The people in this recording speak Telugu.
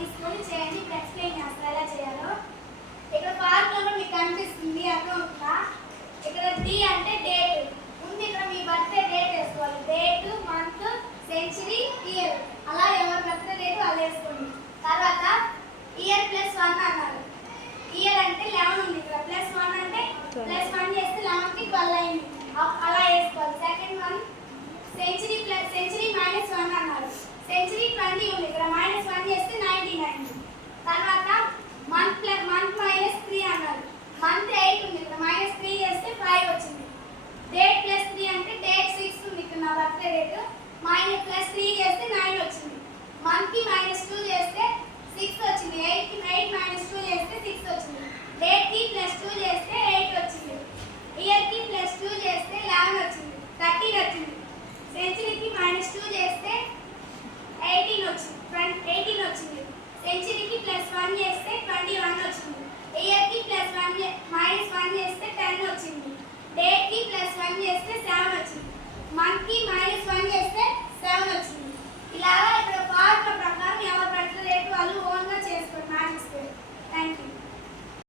తీసుకొని చేయండి. ఇప్పుడు ఎక్స్ప్లెయిన్ చేస్తా ఎలా చేయాలో. ఇక్కడ ఫార్ములా మీకు కనిపిస్తుంది అకౌంట్లా. ఇక్కడ డి అంటే డేట్ ఉంది. ఇక్కడ మీ బర్త్డే డేట్ వేసుకోవాలి. డేట్, మంత్, సెంచరీ, ఇయర్, అలా ఎవరి బర్త్డే డేట్ వాళ్ళు వేసుకోండి. తర్వాత ఇయర్ +1 అన్నారు. ఇయర్ అంటే 11 ఉంది. ఇక్కడ +1 అంటే +1 చేస్తే 11 కి 12 అయింది. అలా వేసుకోవాలి. సెకండ్ వన్ సెంచరీ -1 అన్నారు. సెంచరీ 20 ఉంది. ఇక్కడ -1 చేస్తే 19 అయింది. తర్వాత మంత్ -3 అన్నారు. మంత్ 8 ఉంది. ఇక్కడ -3 చేస్తే 5 వచ్చింది. డేట్ +3 అంటే డేట్ 6 ఉంది. ఇక్కడ నా బర్త్డే డేట్ +3 చేస్తే 9 వచ్చింది. మంత్ కి -2 చేస్తే 6 వచ్చింది. 8 కి 8 -2 చేస్తే 6 వచ్చింది. డేట్ కి +2 చేస్తే 8 వచ్చింది. ఇయర్ కి +2 చేస్తే 11 వచ్చింది. 13 వచ్చింది. సెంచరీకి -2 చేస్తే 18 వచ్చింది. సెంచరీకి +1 చేస్తే 21 వచ్చింది. ఇయర్ కి -1 చేస్తే 10 వచ్చింది. డేట్ కి +1 చేస్తే 7 వచ్చింది. మంత్ కి -1 చేస్తే 7 వచ్చింది.